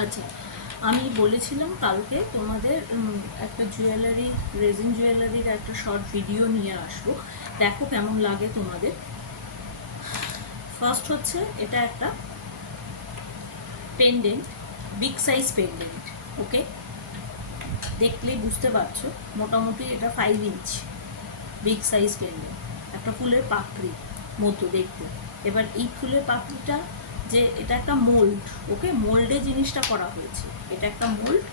আচ্ছা, আমি বলেছিলাম কালকে তোমাদের একটা জুয়েলারি, রেজিন জুয়েলারির একটা শর্ট ভিডিও নিয়ে আসবো, দেখো কেমন লাগে তোমাদের। ফার্স্ট হচ্ছে এটা একটা পেন্ডেন্ট, বিগ সাইজ পেন্ডেন্ট। ওকে, দেখলেই বুঝতে পারছো মোটামুটি এটা 5 ইঞ্চ বিগ সাইজ পেন্ডেন্ট, একটা ফুলের পাপড়ি মতো দেখতে। এবার এই ফুলের পাপড়িটা যে এটা একটা মোল্ড, ওকে, মোল্ডে জিনিসটা করা হয়েছে, এটা একটা মোল্ড,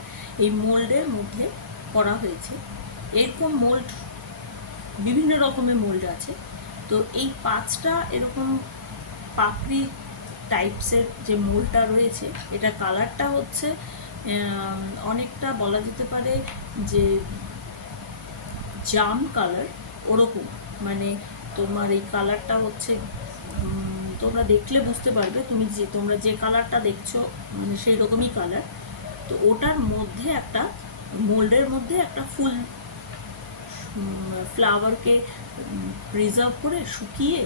এই মোল্ডের মধ্যে করা হয়েছে। এরকম মোল্ড বিভিন্ন রকমের মোল্ড আছে। তো এই 5টা এরকম পাপড়ি টাইপসের যে মোল্ডটা রয়েছে, এটা কালারটা হচ্ছে অনেকটা বলা যেতে পারে যে জাম কালার, ওরকম। মানে তোমার এই কালারটা হচ্ছে তোমরা দেখলে বুঝতে পারবে, তোমরা যে কালারটা দেখছো মানে সেই রকমই কালার। তো ওটার মধ্যে একটা মোল্ডের মধ্যে একটা ফুল ফ্লাওয়ারকে প্রিজার্ভ করে শুকিয়ে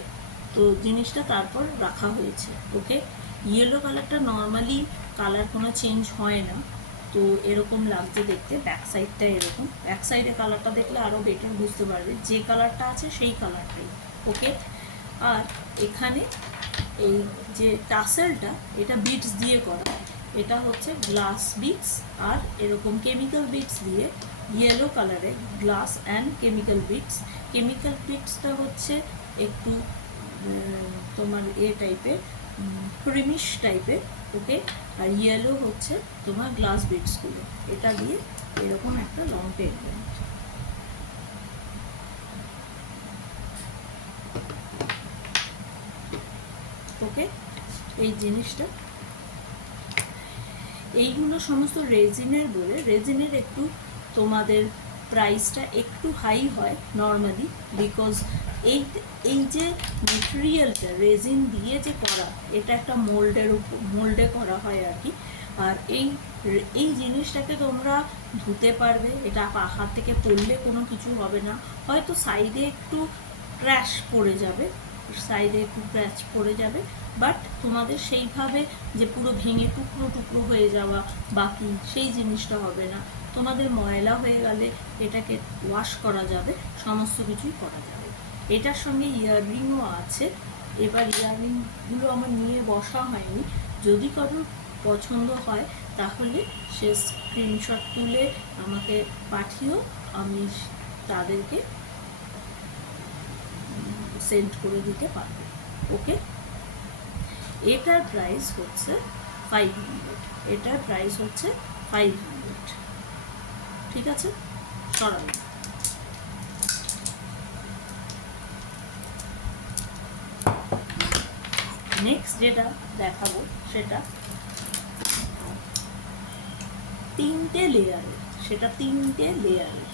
তো জিনিসটা তারপর রাখা হয়েছে। ওকে, ইয়েলো কালারটা নর্মালি কালার কোনো চেঞ্জ হয় না, তো এরকম লাগছে দেখতে। ব্যাক সাইডটা এরকম, ব্যাক সাইডে কালারটা দেখলে আরও বেটার বুঝতে পারবে, যে কালারটা আছে সেই কালারটাই। ওকে, আর এখানে এই যে টাসেলটা, এটা বিটস দিয়ে করা, এটা হচ্ছে গ্লাস বিটস আর এরকম কেমিক্যাল বিটস দিয়ে, ইয়েলো কালারের glass and chemical beads. Chemical বিটসটা হচ্ছে একটু তোমার টাইপের, ক্রিমিশ টাইপের। ওকে, আর ইয়েলো হচ্ছে তোমার গ্লাস বিটসগুলো, এটা দিয়ে এরকম একটা লং পেন্ডেন্ট। ওকে, এই জিনিসটা, এইগুলো সমস্ত রেজিনের বলে, রেজিনের একটু তোমাদের প্রাইসটা একটু হাই হয় নর্মালি, বিকজ এই এই যে মেটেরিয়ালটা রেজিন দিয়ে যে করা, এটা একটা মোল্ডে করা হয় আর কি। আর এই জিনিসটাকে তোমরা ধুতে পারবে, এটা হাত থেকে পড়লে কোনো কিছু হবে না, হয়তো সাইডে একটু ক্র্যাশ পড়ে যাবে, সাইডে একটু ক্র্যাচ পড়ে যাবে, বাট তোমাদের সেইভাবে যে পুরো ভেঙে টুকরো টুকরো হয়ে যাওয়া বাকি সেই জিনিসটা হবে না। তোমাদের ময়লা হয়ে গেলে এটাকে ওয়াশ করা যাবে, সমস্ত কিছুই করা যাবে। এটার সঙ্গে ইয়াররিংও আছে। এবার ইয়াররিংগুলো আমার নিয়ে বসা হয়নি, যদি কারোর পছন্দ হয় তাহলে সে স্ক্রিনশট তুলে আমাকে পাঠিও, আমি তাদেরকে সেন্ড করে দিতে পারবো। ওকে, এটার প্রাইস হচ্ছে 500, এটার প্রাইস হচ্ছে 500। ঠিক আছে, সরাই। নেক্সট যেটা দেখাবো সেটা 3টে লেয়ারের, সেটা 3টে লেয়ারের,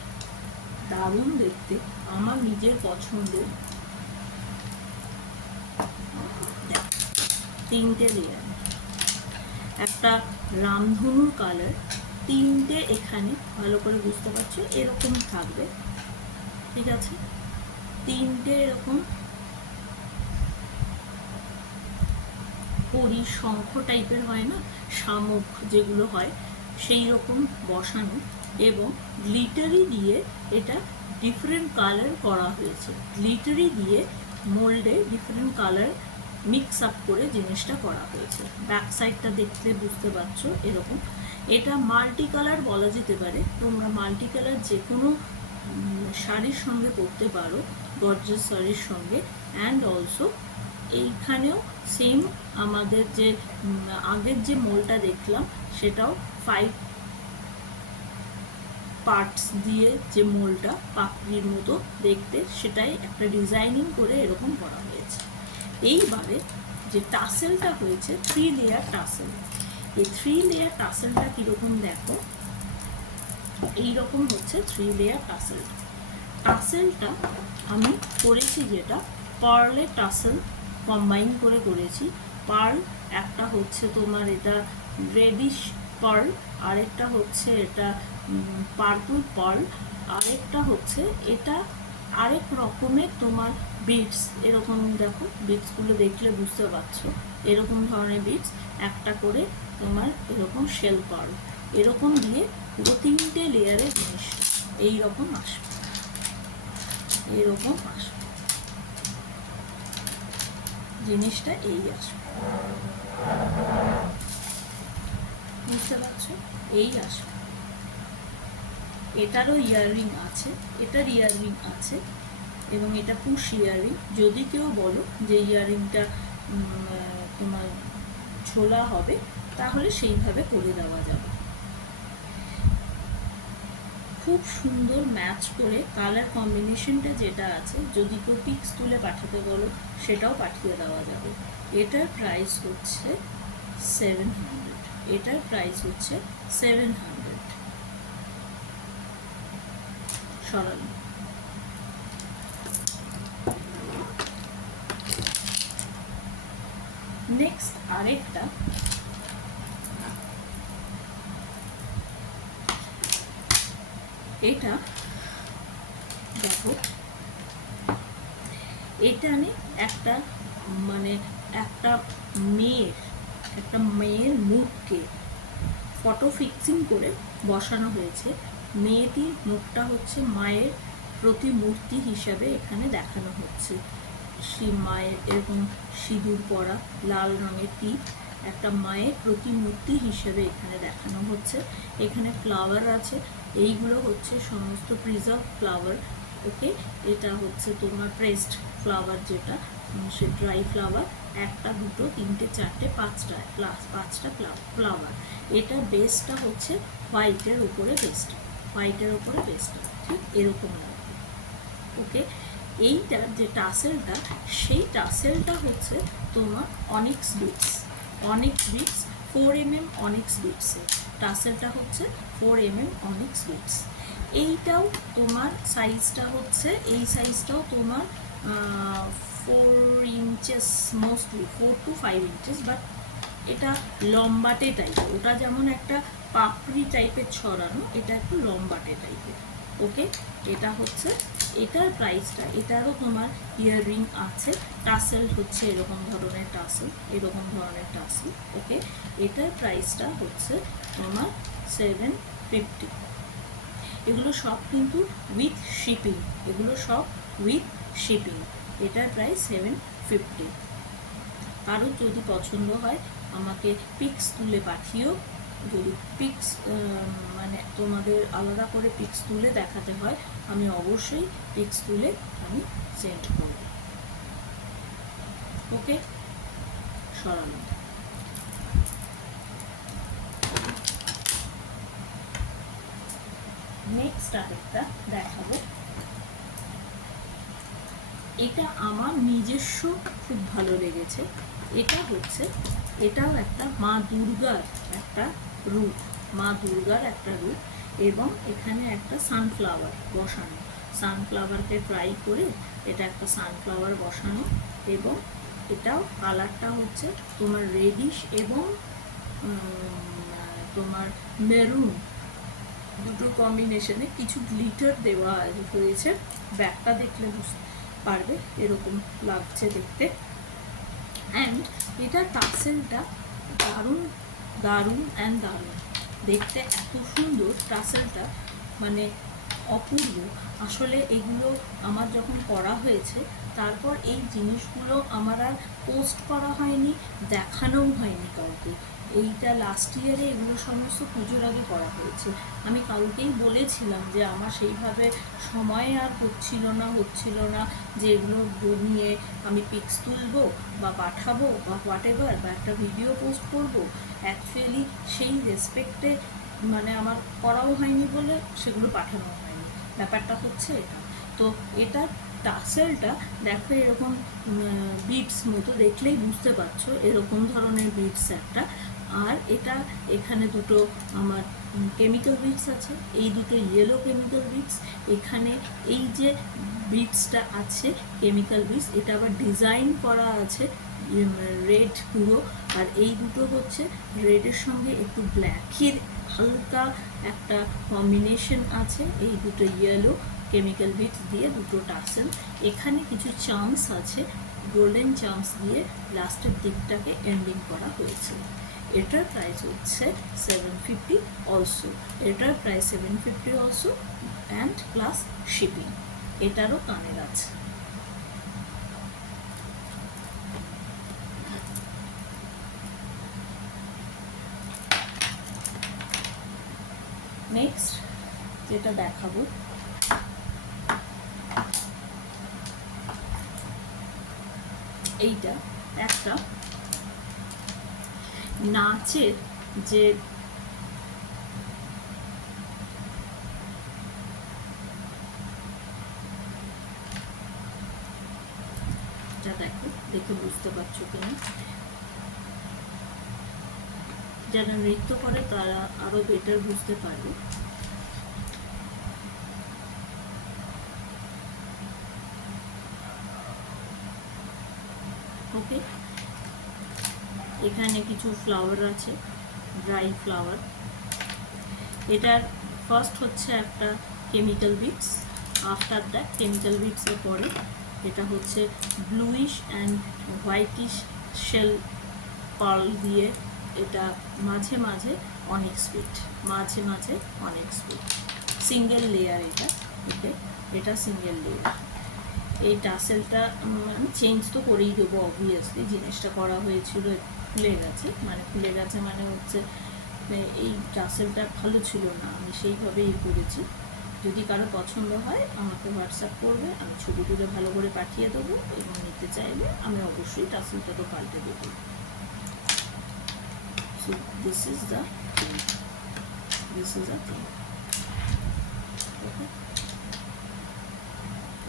দারুণ দেখতে, আমার নিজের পছন্দ। 3টে লেয়ার, একটা রামধনুর কালার, 3টে এখানে ভালো করে বুঝতে পারছো এরকম থাকবে। ঠিক আছে, 3টে এরকম পরি শঙ্খ টাইপের হয় না, শামুক যেগুলো হয় সেই রকম বসানো, এবং গ্লিটারি দিয়ে এটা ডিফারেন্ট কালার করা হয়েছে। গ্লিটারি দিয়ে মোল্ডে ডিফারেন্ট কালার মিক্স আপ করে জিনিসটা করা হয়েছে। ব্যাক সাইডটা দেখতে বুঝতে পারছো এরকম। এটা মাল্টি কালার বলা যেতে পারে, তোমরা মাল্টি কালার যে কোনো শাড়ির সঙ্গে পরতে পারো, গর্জিয়াস শাড়ির সঙ্গে। অ্যান্ড অলসো এইখানেও সেম, আমাদের যে আগের যে মোলটা দেখলাম সেটাও 5 পার্টস দিয়ে যে মোলটা পাপড়ির মতো দেখতে, সেটাই একটা ডিজাইনিং করে এরকম করা হয়েছে। এইবারে যে টাসেলটা হয়েছে 3 লেয়ার টাসেল, এই 3 লেয়ার টাসেলটা কীরকম দেখো, এইরকম হচ্ছে 3 লেয়ার টাসেল। টাসেলটা আমি করেছি যেটা পার্লের টাসেল কম্বাইন করে করেছি। পার্ল একটা হচ্ছে তোমার এটা রেডিশ পার্ল, আরেকটা হচ্ছে এটা পার্পল পার্ল, আরেকটা হচ্ছে এটা আরেক রকমের তোমার বিটস। এরকম দেখো, বিটসগুলো দেখলে বুঝতে পারছো এরকম ধরনের বিটস, একটা করে তোমার এরকম শেল পার্ল, এরকম দিয়ে পুরো 3টে লেয়ারের জিনিস এইরকম আসবে, এরকম আসবে জিনিসটা, এই আসবে, বুঝতে পারছো? এই আসবে। এটারও ইয়াররিং আছে, এটার ইয়াররিং আছে, এবং এটা পুশ ইয়াররিং। যদি কেউ বলো যে ইয়াররিংটা তোমার ঝোলা হবে, তাহলে সেইভাবে করে দেওয়া যাবে। খুব সুন্দর ম্যাচ করে কালার কম্বিনেশনটা যেটা আছে, যদি কেউ পিক্স তুলে পাঠাতে বলো সেটাও পাঠিয়ে দেওয়া যাবে। এটার প্রাইস হচ্ছে 700, এটার প্রাইস হচ্ছে 700। সরানো। নেক্সট আরেকটা, এটা দেখো, এটা একটা মানে একটা মেয়ের মুখকে ফটো ফিক্সিং করে বসানো হয়েছে। মেয়েটির মুখটা হচ্ছে মায়ের প্রতিমূর্তি হিসাবে এখানে দেখানো হচ্ছে। মায়ের এরকম সিঁদুর পরা, লাল রঙের টিপ, একটা মায়ের প্রতিমূর্তি হিসেবে এখানে দেখানো হচ্ছে। এখানে ফ্লাওয়ার আছে, এইগুলো হচ্ছে সমস্ত প্রিজার্ভ ফ্লাওয়ার। ওকে, এটা হচ্ছে তোমার প্রেসড ফ্লাওয়ার, যেটা সে ড্রাই ফ্লাওয়ার, 1 2 3 4 5টা ফ্লাওয়ার। এটা বেসটা হচ্ছে হোয়াইটের উপরে বেসটা, হোয়াইটের উপরে বেসটা ঠিক এরকম লাগবে। ওকে, এইটার যে টাসেলটা, সেই টাসেলটা হচ্ছে তোমার অনিক্স বিটস, 4 mm অনিক্স বিটসের টাসেলটা হচ্ছে 4 mm অনিক্স বিটস। এইটাও তোমার সাইজটা হচ্ছে, এই সাইজটাও তোমার 4 inches, mostly 4 to 5 inches, but এটা লম্বাটে টাইপের। ওটা যেমন একটা পাপড়ি টাইপের ছড়ানো, এটা একটু লম্বাটে টাইপের। ওকে, এটা হচ্ছে এটার প্রাইসটা, এটারও তোমার ইয়াররিং আছে, টাসেল হচ্ছে এরকম ধরনের টাসেল, এরকম ধরনের টাসেল। ওকে, এটার প্রাইসটা হচ্ছে তোমার 750। এগুলো সব কিন্তু উইথ শিপিং, এগুলো সব উইথ শিপিং। এটার প্রাইস 750। আরও যদি পছন্দ হয় আমাকে পিক্স তুলে পাঠিও। যদি পিক্স মানে তোমাদের আলাদা করে পিক্স তুলে দেখাতে হয়, আমি অবশ্যই পিক্স তুলে আমি সেন্ড করব। ওকে, সরানো। নেক্সট আরেকটা দেখাবো, এটা আমার নিজস্ব খুব ভালো লেগেছে। এটা হচ্ছে, এটাও একটা মা দুর্গার একটা রূপ, মা দুর্গার একটা রূপ, এবং এখানে একটা সানফ্লাওয়ার বসানো, সানফ্লাওয়ারকে ফ্রাই করে এটা একটা সানফ্লাওয়ার বসানো, এবং এটাও কালারটা হচ্ছে তোমার রেডিশ এবং তোমার মেরুন, দুটো কম্বিনেশনে কিছু গ্লিটার দেওয়া হয়েছে। ব্যাগটা দেখলে বুঝতে পারবে এরকম লাগছে দেখতে। অ্যান্ড এটা টাসেলটা দারুণ দারুণ অ্যান্ড দারুণ দেখতে, এত সুন্দর টাসেলটা, মানে অপূর্ব। আসলে এগুলো আমার যখন করা হয়েছে, তারপর এই জিনিসগুলো আমার আর পোস্ট করা হয়নি, দেখানোও হয়নি কাউকে। এইটা লাস্ট ইয়ারে এগুলো সমস্ত পুজোর আগে করা হয়েছে। আমি কাউকেই বলেছিলাম যে আমার সেইভাবে সময় আর হচ্ছিল না যে এগুলো নিয়ে আমি পিক্স তুলবো বা পাঠাবো বা হোয়াটএভার, বা একটা ভিডিও পোস্ট করব। অ্যাকচুয়ালি সেই রেসপেক্টে মানে আমার করাও হয়নি বলে সেগুলো পাঠানো হয়নি। ব্যাপারটা হচ্ছে এটা। তো এটা টাসেলটা দেখো এরকম বিটস মতো, দেখলেই বুঝতে পারছো এরকম ধরনের বিটস একটা। আর এটা এখানে দুটো আমার কেমিক্যাল বিটস আছে, এই দুটো ইয়েলো কেমিক্যাল বিটস। এখানে এই যে বিটসটা আছে কেমিক্যাল বিটস, এটা আবার ডিজাইন করা আছে রেড পুরো। আর এই দুটো হচ্ছে রেডের সঙ্গে একটু ব্ল্যাকের হালকা একটা কম্বিনেশন আছে। এই দুটো ইয়েলো কেমিক্যাল বিটস দিয়ে দুটো টাসেল। এখানে কিছু চামস আছে, গোল্ডেন চামস দিয়ে লাস্টের দিকটাকে এন্ডিং করা হয়েছে। এটার প্রাইস হচ্ছে 750 অলসো, এটার price 750 also and plus shipping. এটারও কানের আছে। নেক্সট যেটা দেখাবো এইটা একটা নাচের যে দেখো, দেখে বুঝতে পারছো কিনা, যারা নৃত্য করে তারা আরো বেটার বুঝতে পারবে। ওকে, এখানে কিছু ফ্লাওয়ার আছে, ড্রাই ফ্লাওয়ার। এটার ফার্স্ট হচ্ছে একটা chemical beads, after that chemical বিটসের পরে এটা হচ্ছে bluish and whitish shell pearl দিয়ে, এটা মাঝে মাঝে অনেক্স বিট, মাঝে মাঝে অনেক্স বিট, সিঙ্গেল লেয়ার এটা। ওকে, এটা সিঙ্গেল লেয়ার। এই টাসেলটা আমি চেঞ্জ তো করেই দেবো অবভিয়াসলি, জিনিসটা করা হয়েছিল খুলে গেছে, খুলে গেছে মানে হচ্ছে এই টাসেলটা ভালো ছিল না, আমি সেইভাবেই করেছি। যদি কারো পছন্দ হয় আমাকে হোয়াটসঅ্যাপ করবে, আমি ছবি তুলে ভালো করে পাঠিয়ে দেবো, এবং নিতে চাইলে আমি অবশ্যই টাসেলটা তো পাল্টে দেবো। So this is the thing. This is the thing. Okay.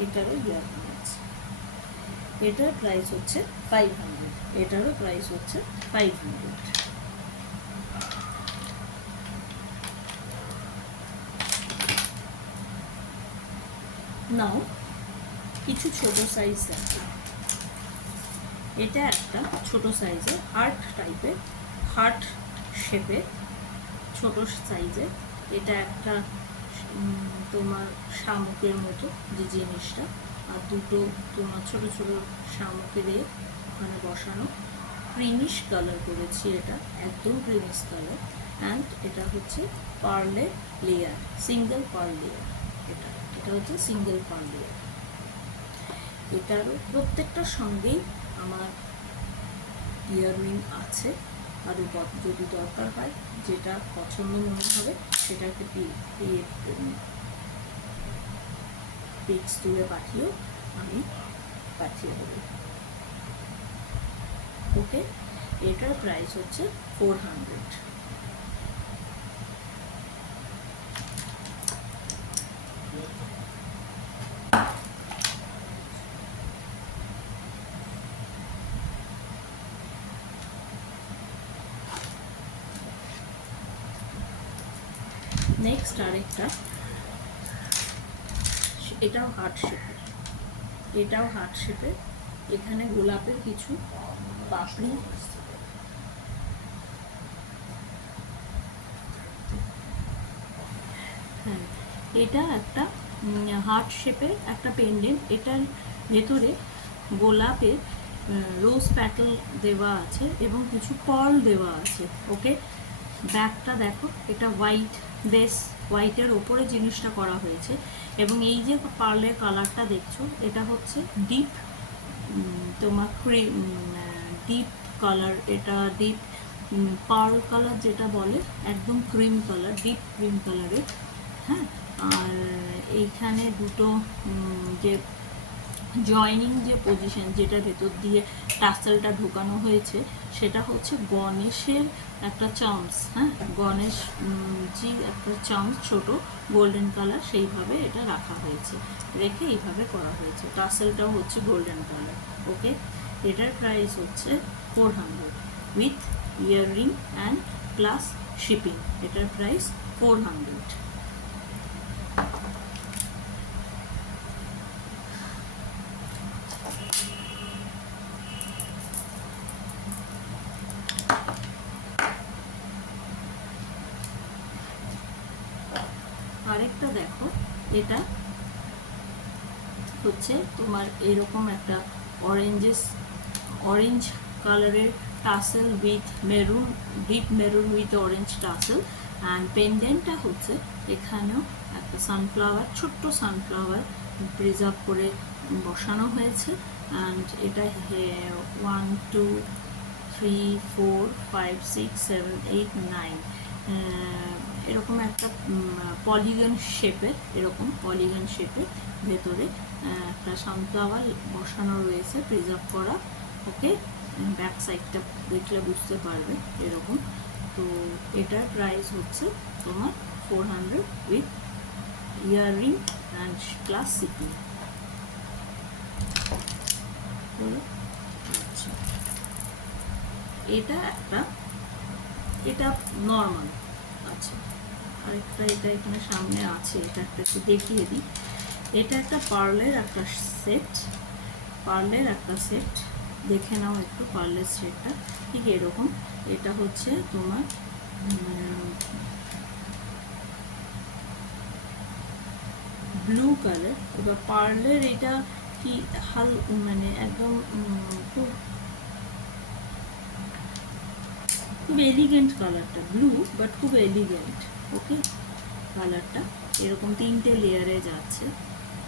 এটারও ইয়াররিং আছে। এটার প্রাইস হচ্ছে 500, এটারও প্রাইস হচ্ছে 500। নাও কিছু ছোট সাইজ দেখো। এটা একটা ছোট সাইজের হার্ট টাইপের, হার্ট শেপের ছোট সাইজের। এটা একটা তোমার শামুকের মতো যে জিনিসটা, আর দুটো তোমার ছোট ছোট শামুকের ওখানে বসানো। ক্রিমিশ কালার করেছি, এটা একদম ক্রিমিশ কালার। অ্যান্ড এটা হচ্ছে পার্লের লেয়ার, সিঙ্গেল পার্ল লেয়ার। এটা হচ্ছে সিঙ্গেল পার্ল লেয়ার। এটারও প্রত্যেকটার সঙ্গেই আমার ইয়াররিং আছে, আরও যদি দরকার হয় যেটা পছন্দ মনে হবে সেটাকে পিক্স তুলে পাঠিয়েও আমি পাঠিয়ে দেবো। ওকে, এটার প্রাইস হচ্ছে 400। নেক্সট আরেকটা, এটাও হার্ট শেপের, এটাও হার্ট শেপের। এখানে গোলাপের কিছু পাপড়ি, হ্যাঁ এটা একটা হার্ট শেপের একটা পেন্ডেন্ট। এটার ভেতরে গোলাপের রোজ প্যাটেল দেওয়া আছে এবং কিছু পার্ল দেওয়া আছে। ওকে, ব্যাকটা দেখো, এটা হোয়াইট বেস, হোয়াইটের ওপরে জিনিসটা করা হয়েছে। এবং এই যে পার্লের কালারটা দেখছো, এটা হচ্ছে ডিপ তোমার ডিপ কালার, এটা ডিপ পার্ল কালার যেটা বলে, একদম ক্রিম কালার, ডিপ ক্রিম কালারের। হ্যাঁ, আর এইখানে দুটো যে জয়নিং যে পজিশন, যেটা ভেতর দিয়ে টাসেলটা ঢোকানো হয়েছে, সেটা হচ্ছে গণেশের একটা চামস। হ্যাঁ, গণেশ জি একটা চামস, ছোট গোল্ডেন কালার, সেইভাবে এটা রাখা হয়েছে, রেখে এইভাবে করা হয়েছে। টাসেলটাও হচ্ছে গোল্ডেন কালার। ওকে, এটার প্রাইস হচ্ছে 400 with earring and plus shipping. এটার প্রাইস 400। আরেকটা দেখো, এটা হচ্ছে তোমার এরকম একটা অরেঞ্জ কালারের tassel with maroon, deep maroon with orange tassel. And পেন্ডেন্টটা হচ্ছে এখানেও একটা সানফ্লাওয়ার, ছোট্ট সানফ্লাওয়ার প্রিজার্ভ করে বসানো হয়েছে। অ্যান্ড এটা 1 2 3 4 5 6 7 8 9 এরকম একটা পলিগন শেপের, এরকম পলিগন শেপের ভেতরে একটা সানফ্লাওয়ার বসানো রয়েছে প্রিজার্ভ করা। ওকে, ব্যাক সাইডটা দেখলে বুঝতে পারবে এরকম। তো এটার প্রাইস হচ্ছে তোমার 400 with earring and plus shipping. আচ্ছা, এটা একটা, এটা নর্মাল। আচ্ছা, আরেকটা এটা এখানে সামনে আছে, এটা একটা একটু দেখিয়ে দিই। এটা একটা পার্লের একটা সেট, পার্লের একটা সেট, দেখে নাও একটু পার্লের সেটটা ঠিক এরকম। এটা হচ্ছে তোমার ব্লু কালার। এবার পার্লের এটা কি হাল মানে একদম খুব খুব এলিগেন্ট কালারটা, ব্লু বাট খুব এলিগেন্ট। ওকে, কালারটা এরকম 3টে লেয়ারে যাচ্ছে।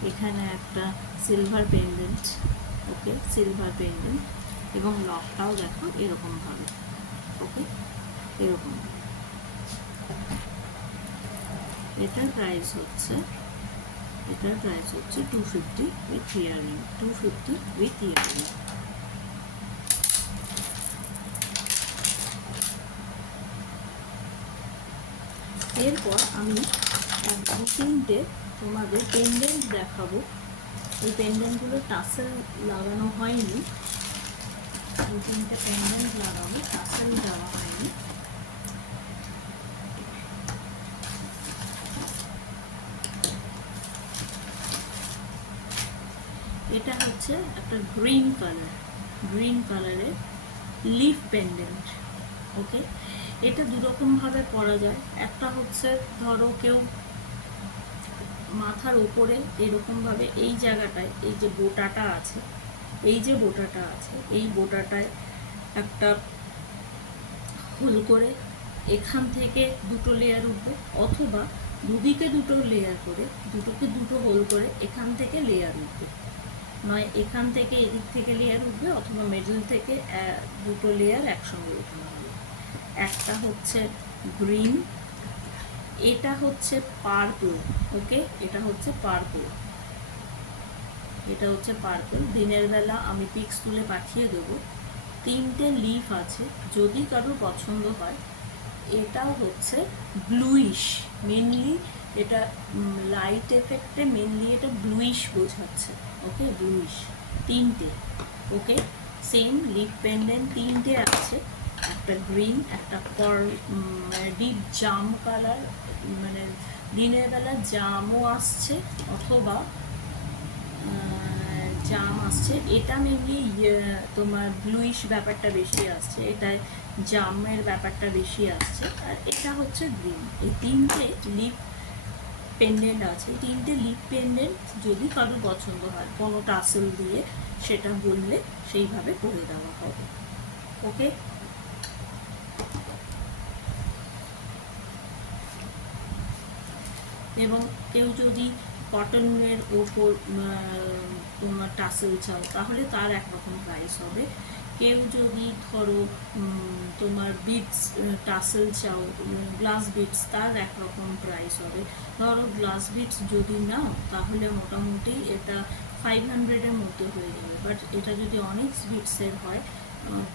এখানে একটা সিলভার পেন্ডেন্ট, ওকে, সিলভার পেন্ডেন্ট, এবং লকটাও দেখো এরকমভাবে। ওকে, এরকম। এটার প্রাইস হচ্ছে 250 উইথ ইয়াররিং, 250 উইথ ইয়াররিং। এরপর আমি 2-3টে তোমাদের পেন্ডেন্ট দেখাবো। এই পেন্ডেন্টগুলো টাসেল লাগানো হয়নি, 2-3টে পেন্ডেন্ট লাগাবো, টাসেল দেওয়া হয়নি। এটা হচ্ছে একটা গ্রিন কালারের লিফ পেন্ডেন্ট। ওকে, এটা দুরকমভাবে পরা যায়। একটা হচ্ছে ধরো কেউ মাথার ওপরে এরকমভাবে এই জায়গাটায় এই যে বোটাটা আছে, এই বোটাটায় একটা হোল করে এখান থেকে 2টো লেয়ার উঠবে, অথবা দুদিকে 2টো লেয়ার করে, দুটোকে 2টো হোল করে এখান থেকে লেয়ার উঠবে। নয় এখান থেকে এদিক থেকে লেয়ার উঠবে, অথবা মিডল থেকে 2টো লেয়ার একসঙ্গে উঠানো হবে। একটা হচ্ছে গ্রিন, এটা হচ্ছে পার্পল। ওকে, এটা হচ্ছে পার্পল। দিনের বেলা আমি পিক্স তুলে পাঠিয়ে দেবো। 3টে লিফ আছে, যদি কারোর পছন্দ হয়। এটা হচ্ছে ব্লুইশ, মেনলি এটা লাইট এফেক্টে মেনলি এটা ব্লুইশ বোঝাচ্ছে। ওকে, ব্লুইশ 3টে। ওকে, সেম লিপ পেন্ডেন্ট 3টে আছে, একটা গ্রিন, একটা ডিপ জাম কালার, মানে দিনের বেলা জামও আসছে অথবা জাম আসছে। এটা মেনলি তোমার ব্লুইশ ব্যাপারটা বেশি আসছে, এটায় জামের ব্যাপারটা বেশি আসছে। আর এটা হচ্ছে গ্রিন। এই 3টে লিপ পেন্ডেন্ট আছে। 3টে লিপ পেন্ডেন্ট যদি কারোর পছন্দ হয় কোনো টাসেল দিয়ে, সেটা বললে সেইভাবে করে দেওয়া হবে। ওকে, এবং কেউ যদি কটনের ওপর তোমার টাসেল চাও তাহলে তার একরকম প্রাইস হবে। কেউ যদি ধরো তোমার বিটস টাসেল চাও, গ্লাস বিটস, তার একরকম প্রাইস হবে। ধরো গ্লাস বিটস যদি নাও তাহলে মোটামুটি এটা 500-এর মধ্যে হয়ে যাবে। বাট এটা যদি অনেক্স বিটসের হয়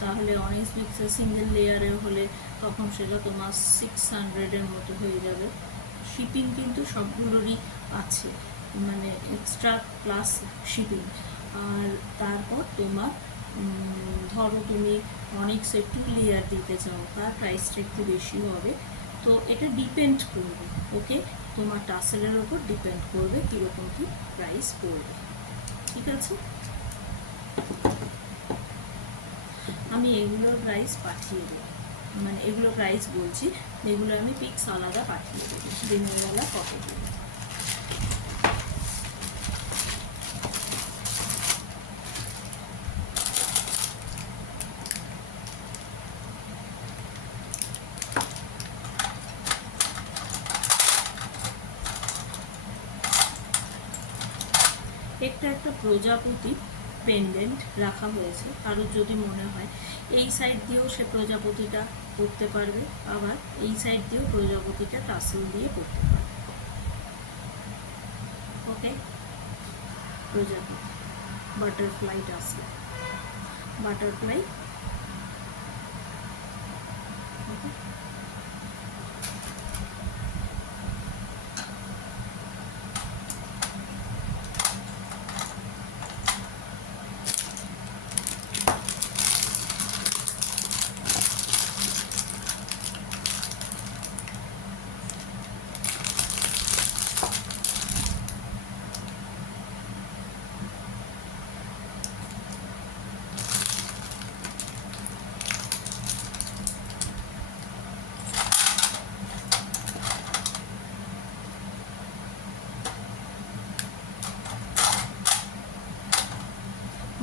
তাহলে অনেক্স বিটসের সিঙ্গেল লেয়ারের হলে তখন সেটা তোমার 600-এর মতো হয়ে যাবে। শিপিং কিন্তু সবগুলোরই আছে, মানে এক্সট্রা প্লাস শিপিং। আর তারপর তোমার ধরো তুমি অনেক্সে 2 লেয়ার দিতে চাও, তার প্রাইসটা একটু বেশি হবে। তো এটা ডিপেন্ড করবে। ওকে, তোমার টাসেলের ওপর ডিপেন্ড করবে কীরকম কী প্রাইস পড়বে। ঠিক আছে, আমি এগুলোর প্রাইস পাঠিয়ে দেবো, মানে এগুলো প্রাইস বলছি, এগুলো আমি পিক্স আলাদা পাঠিয়ে দেবো দিনের বেলা কত দেবো। একটা প্রজাপতি পেন্ডেন্ট রাখা হয়েছে, কারো যদি মনে হয় এই সাইড দিয়েও সে প্রজাপতিটা করতে পারবে, আবার এই সাইড দিয়েও প্রজাপতিটা টাসেল দিয়ে করতে পারবে। ওকে, প্রজাপতি, বাটারফ্লাই টাসেল, বাটারফ্লাই। ওকে,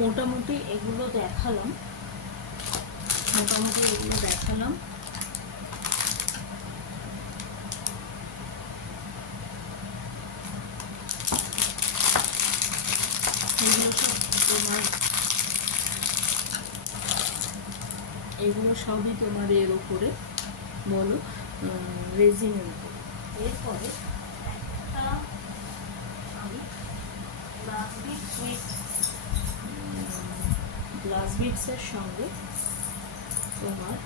মোটামুটি এগুলো দেখালাম, এগুলো সবই তোমার এর উপরে বলো, রেজিনের উপরে। এরপরে একটা আমি গ্লাস বিটসের সঙ্গে তোমার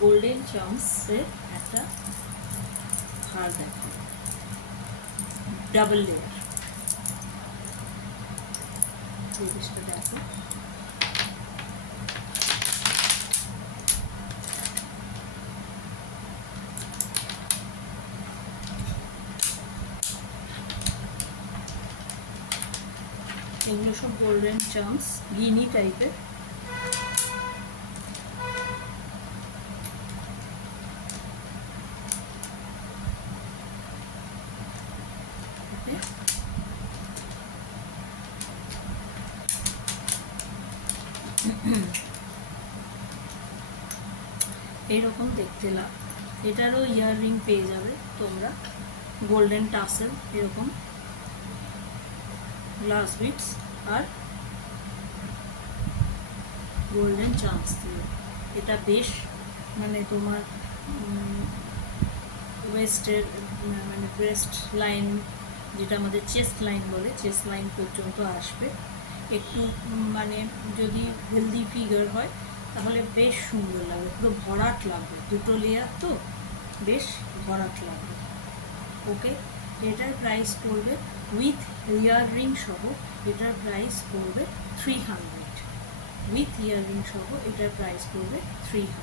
গোল্ডেন চাম্পসের একটা হার দেখো, ডাবল লেয়ার। জিনিসটা দেখো, এগুলো সব গোল্ডেন চাম্পস, গিনি টাইপের। এইরকম দেখতে লাগ, এটারও ইয়াররিং পেয়ে যাবে তোমরা, গোল্ডেন টাসেল, এরকম গ্লাস বিটস আর গোল্ডেন চাম্পস দিয়ে। এটা বেশ মানে তোমার ওয়েস্টের মানে ব্রেস্ট লাইন, যেটা আমাদের চেস্ট লাইন বলে, চেস্ট লাইন পর্যন্ত আসবে। একটু মানে যদি হেলদি ফিগার হয় তাহলে বেশ সুন্দর লাগবে, পুরো ভরাট লাগবে, দুটো লেয়ার তো বেশ ভরাট লাগবে। ওকে, এটার প্রাইস পড়বে উইথ ইয়াররিং সহ, এটার প্রাইস পড়বে 300, উইথ ইয়াররিং সহ এটার প্রাইস পড়বে 300।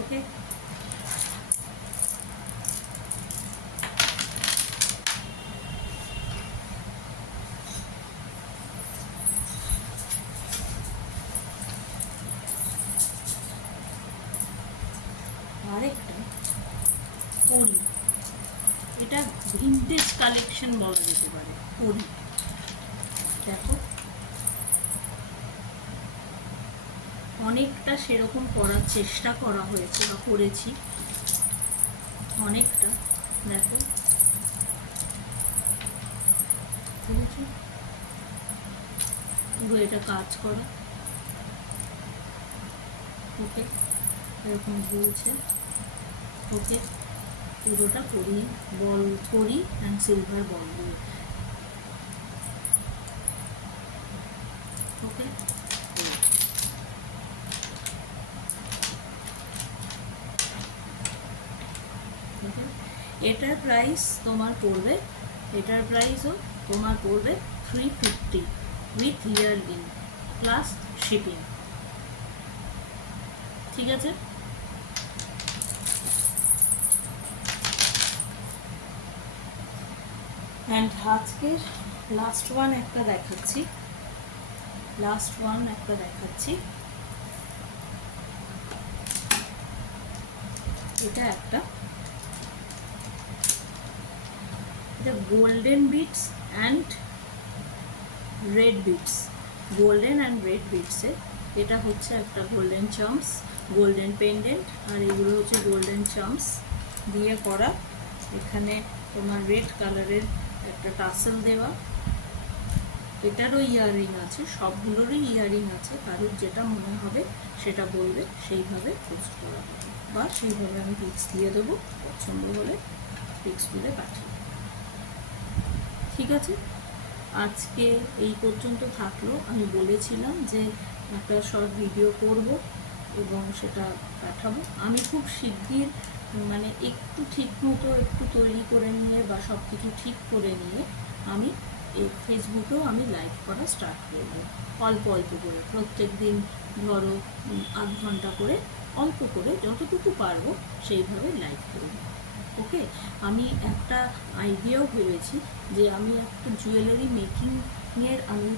ওকে, আরেকটা পরি, এটা ভিন্টেজ কালেকশন বলা যেতে পারে। পরি দেখো, অনেকটা সেরকম করার চেষ্টা করা হয়েছে বা করেছি অনেকটা। দেখো, ঠিক আছে, পুরো এটা কাজ করা। ওকে, এরকম বলছে। ওকে, পুরোটা করি বল, করি অ্যান্ড সিলভার বল দিয়ে। ওকে, এটার প্রাইস তোমার পড়বে, এটার প্রাইসও তোমার পড়বে 350 উইথ ইয়াররিং প্লাস শিপিং। ঠিক আছে, অ্যান্ড আজকের লাস্ট ওয়ান একটা দেখাচ্ছি, এটা একটা, এটা golden beads and red beads, golden and red বিটসে। এটা হচ্ছে একটা গোল্ডেন চাম্পস, গোল্ডেন পেন্ডেন্ট, আর এগুলো হচ্ছে গোল্ডেন চাম্পস দিয়ে করা। এখানে তোমার রেড কালারের একটা টাসেল দেওয়া, এটারও ইয়াররিং আছে, সবগুলোরই ইয়াররিং আছে, কারোর যেটা মনে হবে সেটা বলবে, সেইভাবে পোস্ট করা হবে, বা সেইভাবে আমি পিক্স দিয়ে দেবো, পছন্দ হলে পিক্স তুলে পাঠিয়ে। ঠিক আছে, আজকে এই পর্যন্ত থাকলো। আমি বলেছিলাম যে একটা শর্ট ভিডিও করব এবং সেটা পাঠাবো। আমি খুব শিগগির মানে একটু ঠিক মতো একটু তৈরি করে নিয়ে বা সব কিছু ঠিক করে নিয়ে আমি এই ফেসবুকেও আমি লাইভ করা স্টার্ট করব, অল্প অল্প করে প্রত্যেক দিন, ধরো আধ ঘন্টা করে, অল্প করে যতটুকু পারবো সেইভাবে লাইভ করব। ওকে, আমি একটা আইডিয়াও ভেবেছি যে আমি একটা জুয়েলারি মেকিংয়ের আমি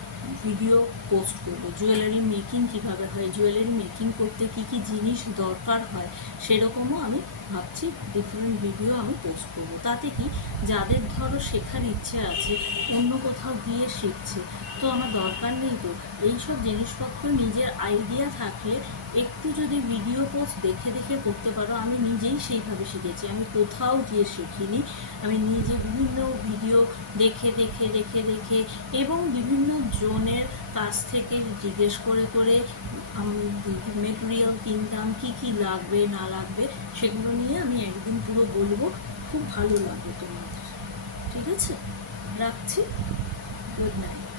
ভিডিও পোস্ট করব। জুয়েলারি মেকিং কীভাবে হয়, জুয়েলারি মেকিং করতে কী কী জিনিস দরকার হয়, সেরকমও আমি ভাবছি ডিফারেন্ট ভিডিও আমি পোস্ট করব। তাতে কি, যাদের ধরো শেখার ইচ্ছে আছে, অন্য কোথাও গিয়ে শিখছে, তো আমার দরকার নেই তো এইসব জিনিসপত্র, নিজের আইডিয়া থাকলে একটু যদি ভিডিও পোস্ট দেখে দেখে করতে পারো। আমি নিজেই সেইভাবে শিখেছি, আমি কোথাও গিয়ে শিখিনি, আমি নিজে বিভিন্ন ভিডিও দেখে দেখে দেখে দেখে এবং বিভিন্ন জনের কাছ থেকে জিজ্ঞেস করে করে আমি মেটেরিয়াল কিনতাম, কী কী লাগবে না লাগবে সেগুলো নিয়ে আমি একদিন পুরো বলবো, খুব ভালো লাগবে তোমাদের। ঠিক আছে, রাখছি, গুড নাইট।